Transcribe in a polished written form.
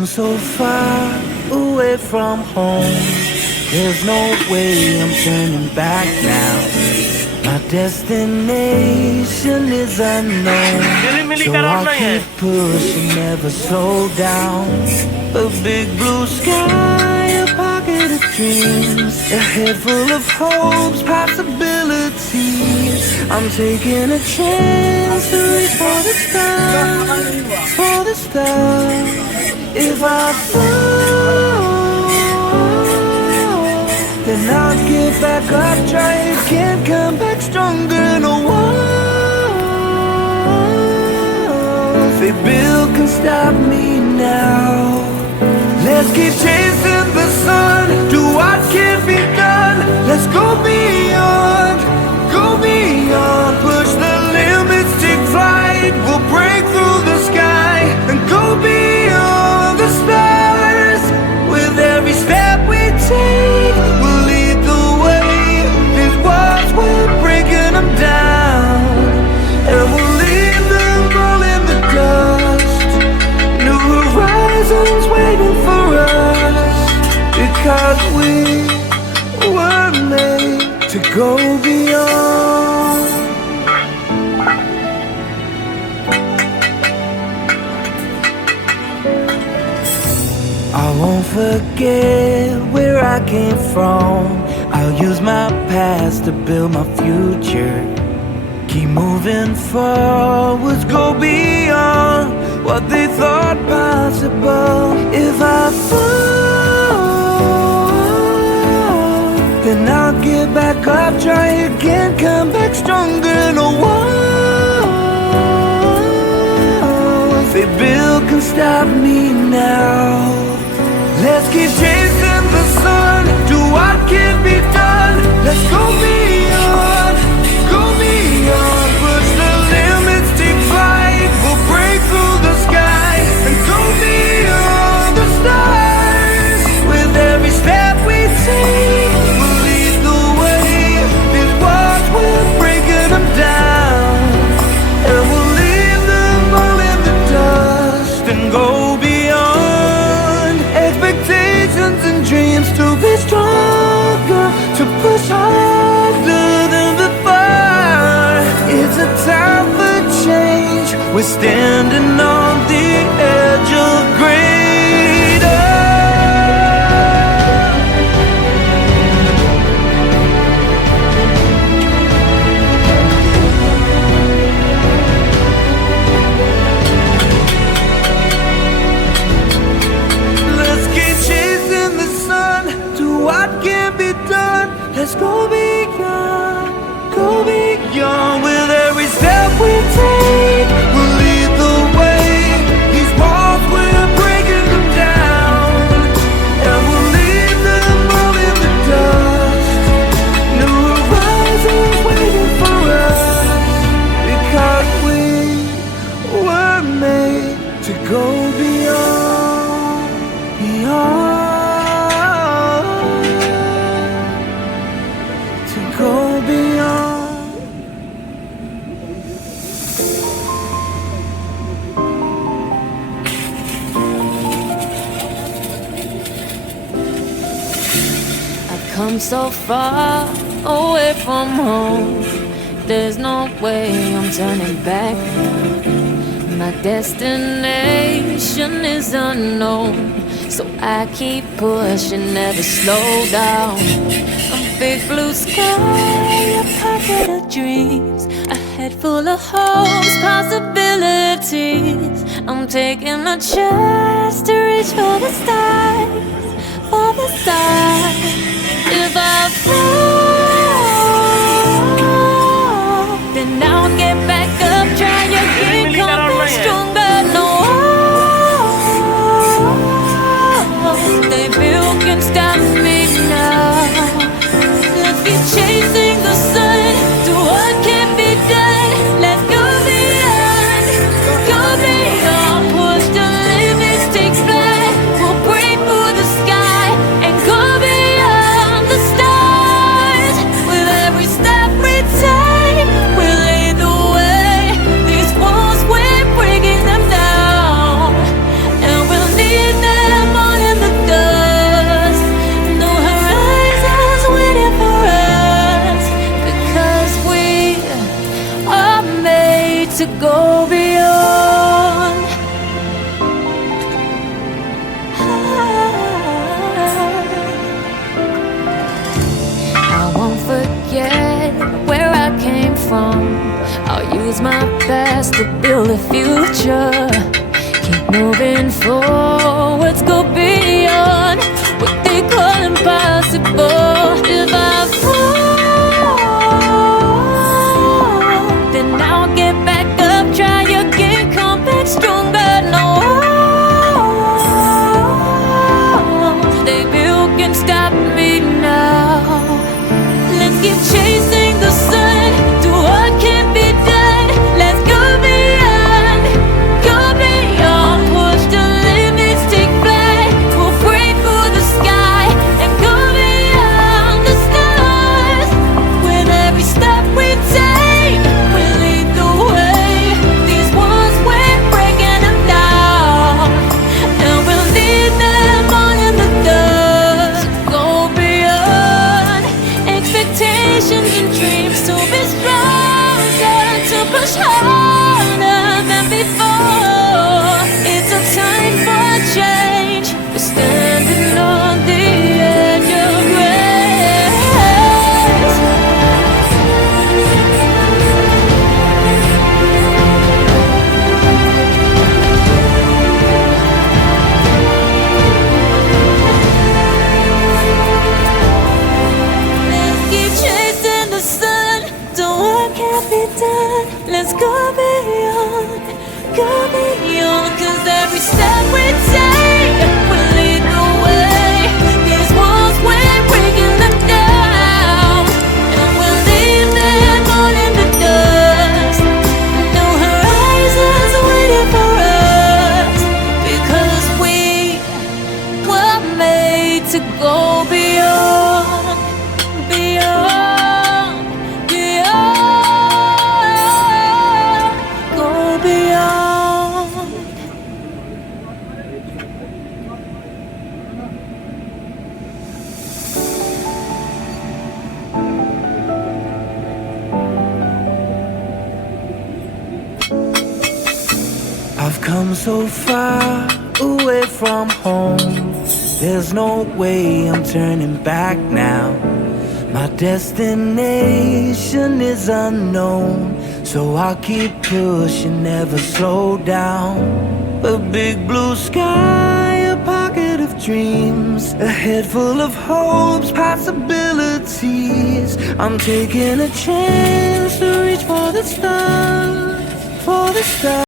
come so far away from home. There's no way I'm turning back now. My destination is unknown, so I'll keep pushing, never slow down. A big blue sky, a pocket of dreams, a head full of hopes, possibilities. I'm taking a chance to reach for the stars, for the stars. If I fall, then I'll get back up, try again, come back stronger. No walls they build can stop me now. Let's keep chasing the sun, do what can be done. Let's go beyond, push the limits, take flight. We'll break through the sky and go beyond the stars. With every step we take, we'll lead the way. These walls, we're breaking them down, and we'll leave them all in the dust. New horizons waiting for us, because we were made to go beyond. I won't forget where I came from. I'll use my past to build my future. Keep moving forwards, go beyond what they thought possible. If I fall, then I'll get back up, try again, come back stronger. No walls they build can stop me now. Let's keep chasing the sun, do what can be done. Let's go beyond, push the limits, take flight. We'll break through the sky and go beyond the stars. With every step we take, we'll lead the way. These walls, we're breaking them down, and we'll leave them all in the dust and go beyond. Expectations and dreams to be stronger, to push harder than before. It's a time for change, we're standing on the edge of greater. Let's keep chasing the sun, do what can be done. Let's go beyond, with every step we take. We'll lead the way. These walls, we're breaking them down, and we'll leave them all in the dust. New horizons waiting for us, because we were made to go beyond, to go beyond. I've come so far away from home. There's no way I'm turning back now. My destination is unknown, so I keep pushing, never slow down. A big blue sky, a pocket of dreams, a head full of hopes, possibilities. I'm taking a chance to reach for the stars, for the stars. If I fall, then I'll get back up, try again, come back stronger. No walls they build can stop me now. Let's keep chasing the sun, do what can be done. Let's go beyond, push the limits, take flight. We'll break through the sky and go beyond. won't forget where I came from. I'll use my best to build a future. Keep moving forwards, go beyond what they call impossible. If I fall, then I'll get back up, try again, come back stronger. No, they built can stop me now. Let's keep chasing the sun, do what can be done. Let's go beyond, push the limits, take flight. We'll break through the sky and go beyond the stars. With every step we take, we lead the way. These walls, we're breaking them down, and we'll leave them all in the dust. Go beyond expectations and dreams, to be stronger, to push harder than before. It's a time for change. We're standing on the edge of grace. Let's keep chasing the sun, do what can't be done. Let's go beyond, 'cause every step we take will lead the way. These walls, we're breaking them down, and we'll leave them all in the dust. No horizons waiting for us, because we were made to go beyond, beyond, beyond, go beyond. I've come so far away from home. There's no way I'm turning back now. My destination is unknown, so I'll keep pushing, never slow down. A big blue sky, a pocket of dreams, a head full of hopes, possibilities. I'm taking a chance to reach for the stars, for the stars.